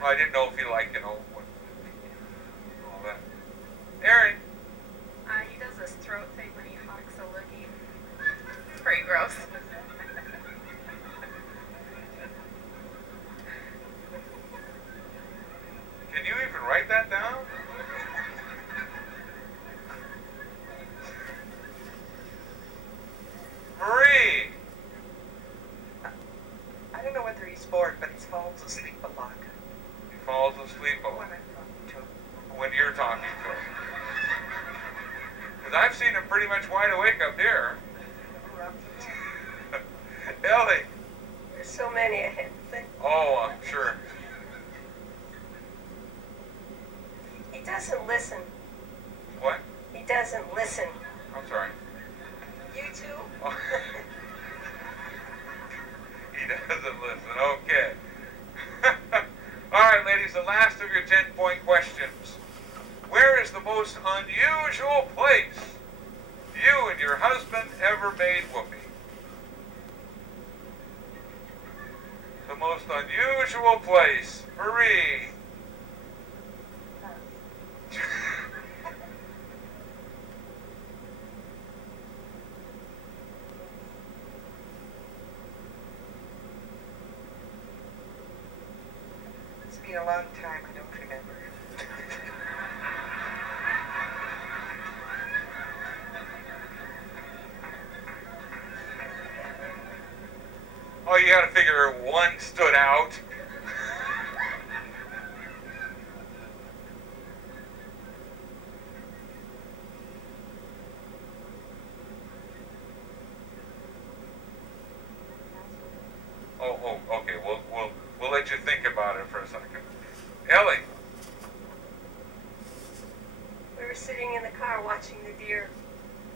Well, I didn't know if you like, all that. Aaron. He does this throat thing when he hugs a loogie. It's pretty gross. Can you even write that down? Marie! I don't know whether he's bored, but he falls asleep a lot. He falls asleep when you're talking to him. Because I've seen him pretty much wide awake up here. Ellie! There's so many of him. Oh, I'm sure. He doesn't listen. What? He doesn't listen. I'm sorry. You too? Oh. He doesn't listen. Okay. All right, ladies, the last of your 10-point questions. Where is the most unusual place you and your husband ever made whoopee? The most unusual place. Marie. It's been a long time, I don't remember. Oh, you gotta figure one stood out. Oh, okay. We'll let you think about it for a second. Ellie. We were sitting in the car watching the deer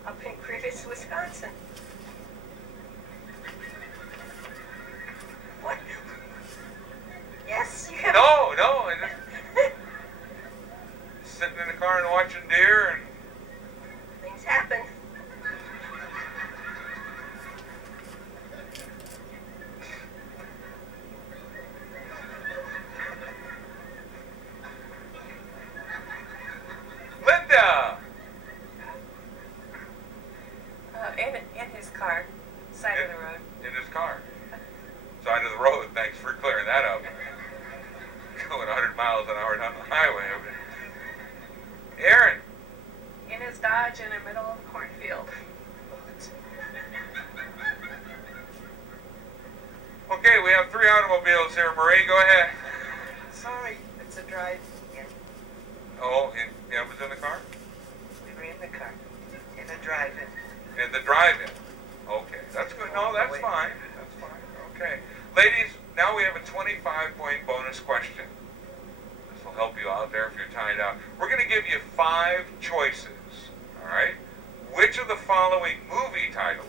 up in Crivis, Wisconsin. What? Yes, you have. No. I just sitting in the car and watching deer and. Things happen. Linda. In his car, side of the road. In his car. Side of the road. Thanks for clearing that up. Going 100 miles an hour down the highway. Aaron. In his Dodge in the middle of a cornfield. Okay, we have 3 automobiles here. Marie, go ahead. Sorry, it's a drive. Oh, it was in the car? We were in the car. In the drive-in. In the drive-in. Okay, that's good. No, that's fine. That's fine. Okay. Ladies, now we have a 25-point bonus question. This will help you out there if you're tied out. We're going to give you 5 choices. All right? Which of the following movie titles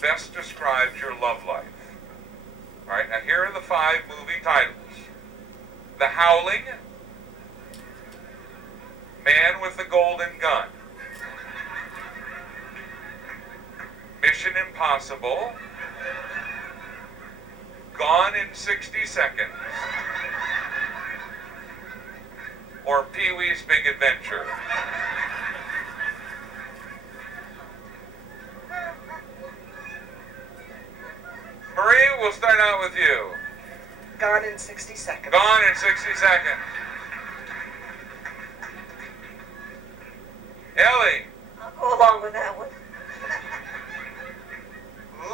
best describes your love life? All right, now here are the 5 movie titles. The Howling, Man with the Golden Gun, Mission Impossible, Gone in 60 Seconds, or Pee-wee's Big Adventure. Marie, we'll start out with you. Gone in 60 seconds. Gone in 60 seconds. Ellie. I'll go along with that one.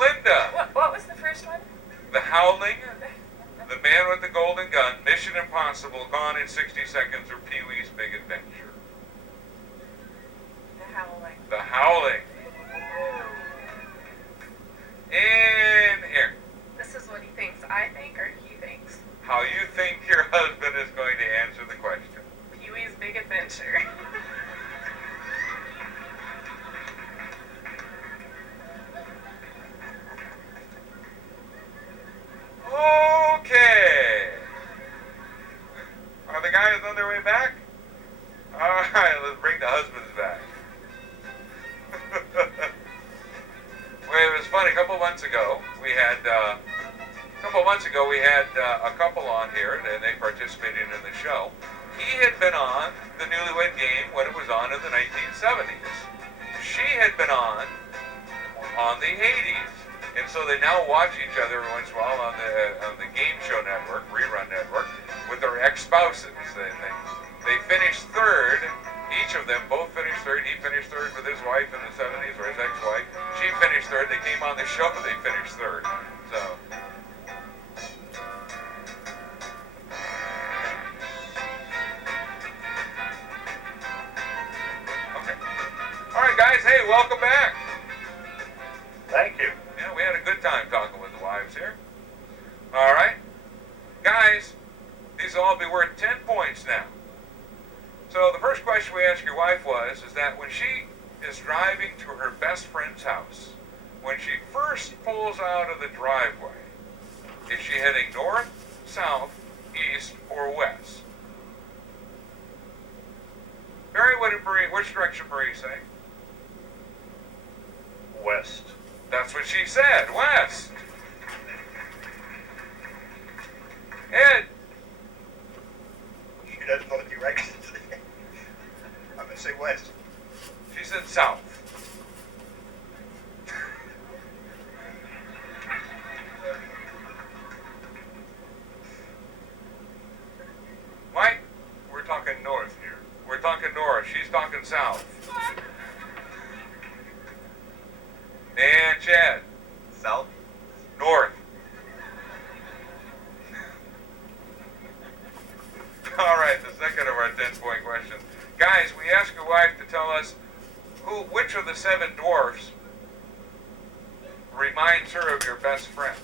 Linda. What was the first one? The Howling, The Man with the Golden Gun, Mission Impossible, Gone in 60 Seconds, or Pee-wee's Big Adventure. The Howling. The Howling. And Aaron. This is what he thinks I think, or he thinks. How you think your husband is going to answer the question? Pee-wee's Big Adventure. Okay. Are the guys on their way back? All right, let's bring the husbands back. Well, it was funny. A couple months ago, we had a couple of months ago, we had a couple on here, and they participated in the show. He had been on the Newlywed Game when it was on in the 1970s. She had been on the 80s. And so they now watch each other every once in a while on the game show network, rerun network, with their ex-spouses. They finished third. Each of them both finished third. He finished third with his wife in the 70s, or his ex-wife. She finished third. They came on the show. They finished third. So. Okay. All right, guys. Hey, welcome back. Thank you. Yeah, we had a good time talking with the wives here. All right. Guys, these will all be worth 10 points now. So the first question we asked your wife is that when she is driving to her best friend's house, when she first pulls out of the driveway, is she heading north, south, east, or west? Barry, which direction Marie say? West. That's what she said, west. Ed? She doesn't know directions. I'm going to say west. She said south. Mike? We're talking north here. We're talking north. She's talking south. And Chad? South? North. All right, the second of our 10-point questions. Guys, we asked your wife to tell us which of the 7 dwarfs reminds her of your best friend.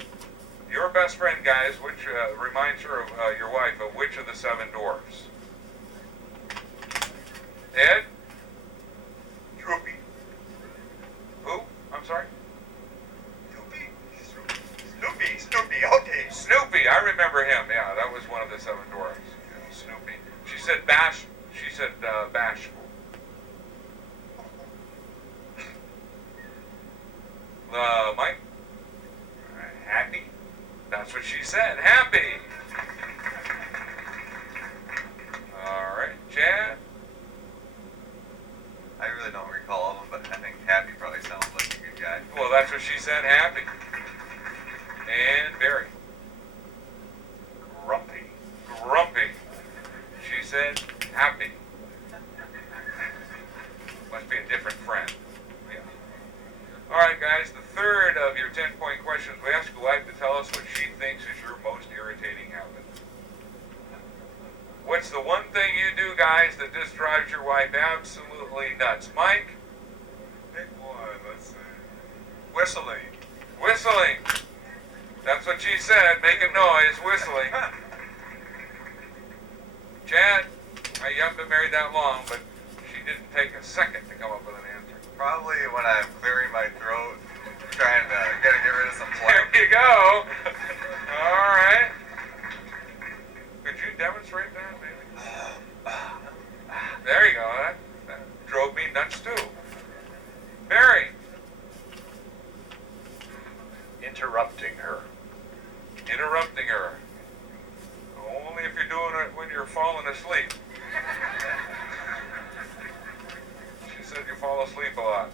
Your best friend, guys, which reminds her of your wife of which of the 7 dwarfs? Ed? Droopy. Who? I'm sorry? Snoopy, okay. Snoopy, I remember him. Yeah, that was one of the 7 dwarfs. Snoopy. She said bashful. Mike? Happy. That's what she said. Happy. All right. Chad? I really don't recall all of them, but I think Happy probably sounds like a good guy. Well, that's what she said. Happy. And Barry? Grumpy. She said happy. Must be a different friend. Yeah. All right, guys, the third of your 10-point questions, we asked your wife to tell us what she thinks is your most irritating habit. What's the one thing you do, guys, that just drives your wife absolutely nuts? Mike? Pick one, let's see. Whistling. That's what she said. Make a noise, whistling. Chad, you haven't been married that long, but she didn't take a second to come up with an answer. Probably when I'm clearing my throat, trying to get rid of some phlegm. There you go. All right. Could you demonstrate that, maybe? There you go. That drove me nuts, too. Barry. Interrupting her. Only if you're doing it when you're falling asleep. She said you fall asleep a lot.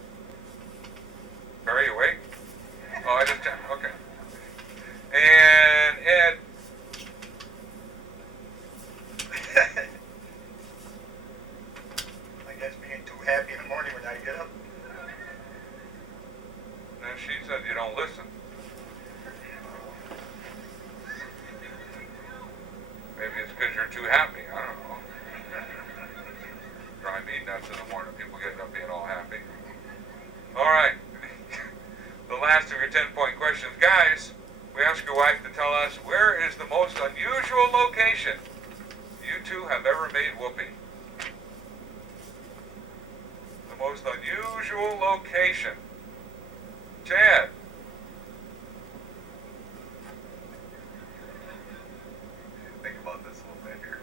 Barry, you awake? Oh, I just checked. Okay. And Ed. I guess being too happy in the morning when I get up. And she said you don't listen. Maybe it's because you're too happy. I don't know. Drive me nuts in the morning. People getting up being all happy. All right. The last of your 10-point questions. Guys, we asked your wife to tell us where is the most unusual location you two have ever made whoopee. The most unusual location. Chad. Think about this later.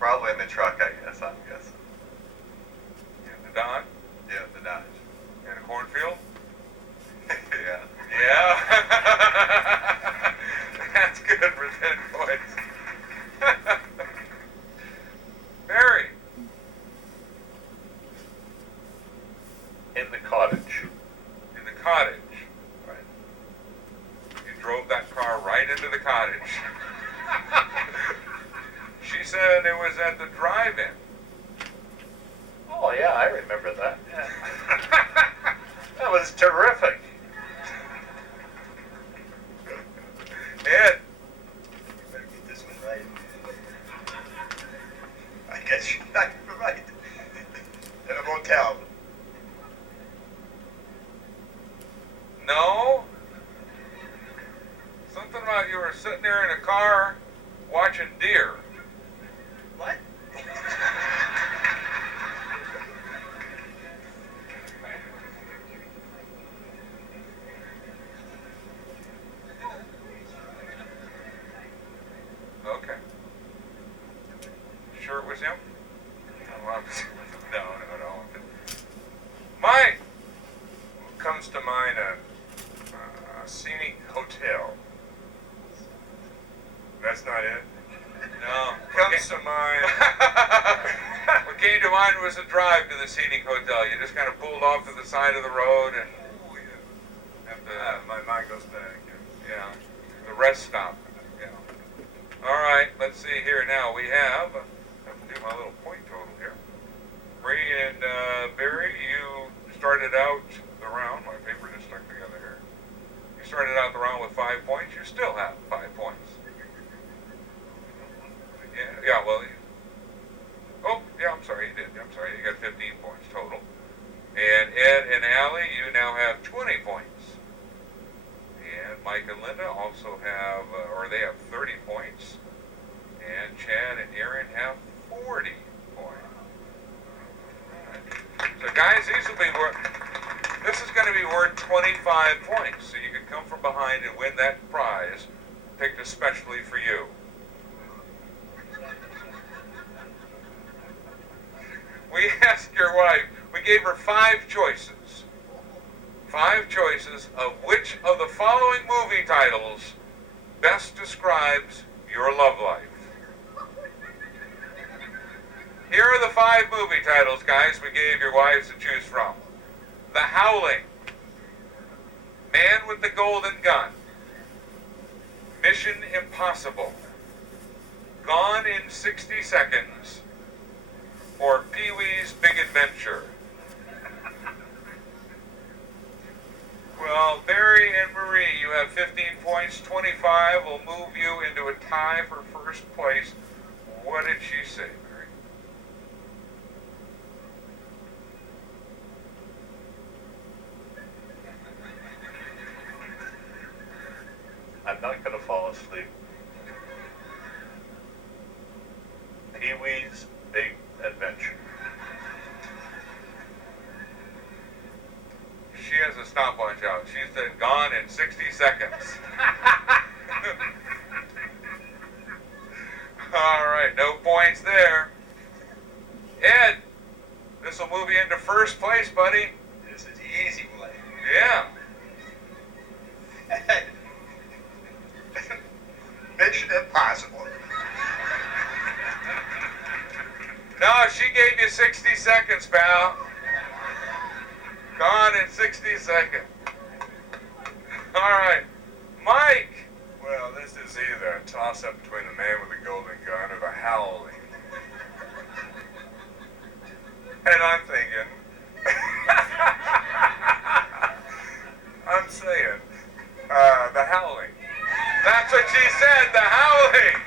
Probably in the truck, I guess. Don? Yeah, the Dodge. In a cornfield? Yeah. Yeah. That's good for 10 points. Barry. In the cottage. In the cottage. Right. You drove that car right into the cottage. She said it was at the drive-in. Oh yeah, I remember that. That was terrific. Ed. Better get this one right. I guess you're not right. In a motel. No. Something about you were sitting there in a car watching deer. What? Okay. Sure it was him? No. Mike! Comes to mind a scenic hotel. That's not it? No. Comes to mind. What came to mind was a drive to the scenic hotel. You just kind of pulled off to the side of the road and my mind goes back. Yeah. The rest stop. Yeah. All right, let's see here now. We have to do my little point total here. Bree and Barry, you started out the round. My paper just stuck together here. You started out the round with 5 points. You still have 5 points. Yeah, well, oh, yeah, I'm sorry, you did. I'm sorry, you got 15 points total. And Ed and Allie, you now have 20 points. And Mike and Linda also have, they have 30 points. And Chad and Aaron have 40 points. So guys, this is going to be worth 25 points. So you can come from behind and win that prize picked especially for you. We asked your wife, we gave her 5 choices. 5 choices of which of the following movie titles best describes your love life. Here are the 5 movie titles, guys, we gave your wives to choose from. The Howling, Man with the Golden Gun, Mission Impossible, Gone in 60 Seconds, or Pee-wee's Big Adventure. Well, Barry and Marie, you have 15 points. 25 will move you into a tie for first place. What did she say, Barry? I'm not going to fall asleep. Pee-wee's Big Adventure. She has a stopwatch out. She said gone in 60 seconds. All right, no points there. Ed, this will move you into first place, buddy. This is easy, buddy. Yeah. Mission Impossible. No, she gave you 60 seconds, pal. Gone in 60 seconds. All right. Mike. Well, this is either a toss-up between the Man with the Golden Gun or the Howling. And I'm thinking, I'm saying, the Howling. That's what she said, the Howling.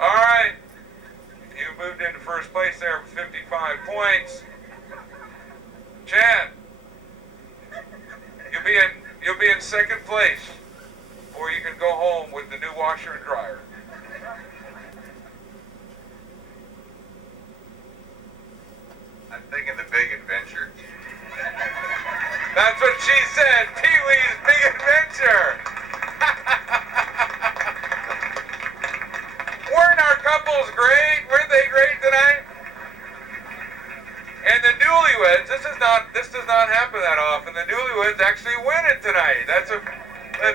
All right. You moved into first place there with 55 points. Chad, you'll be in second place, or you can go home with the new washer and dryer. I'm thinking the Big Adventure. That's what she said, Pee-wee's Big Adventure. Weren't our couples great? Weren't they great And the newlyweds, this does not happen that often. The newlyweds actually win it tonight. Let's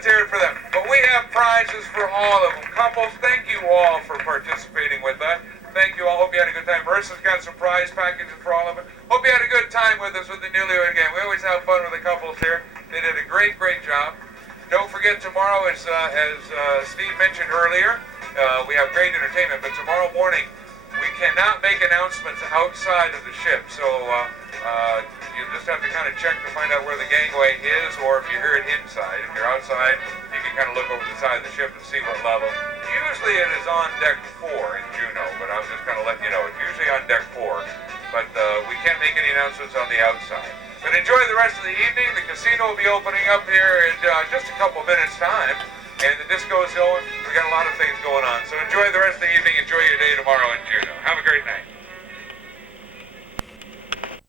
hear it for them. But we have prizes for all of them. Couples, thank you all for participating with us. Thank you all. Hope you had a good time. Marissa's got some prize packages for all of us. Hope you had a good time with us with the newlywed again. We always have fun with the couples here. They did a great job. Don't forget tomorrow, as Steve mentioned earlier, we have great entertainment. But tomorrow morning, we cannot make announcements outside of the ship. So you just have to kind of check to find out where the gangway is, or if you hear it inside. If you're outside, you can kind of look over the side of the ship and see what level. Usually it is on deck 4 in Juneau, but I'm just going to let you know. It's usually on deck 4, but we can't make any announcements on the outside. But enjoy the rest of the evening. The casino will be opening up here in just a couple minutes' time, and the disco is going. We got a lot of things going on. So enjoy the rest of the evening. Enjoy your day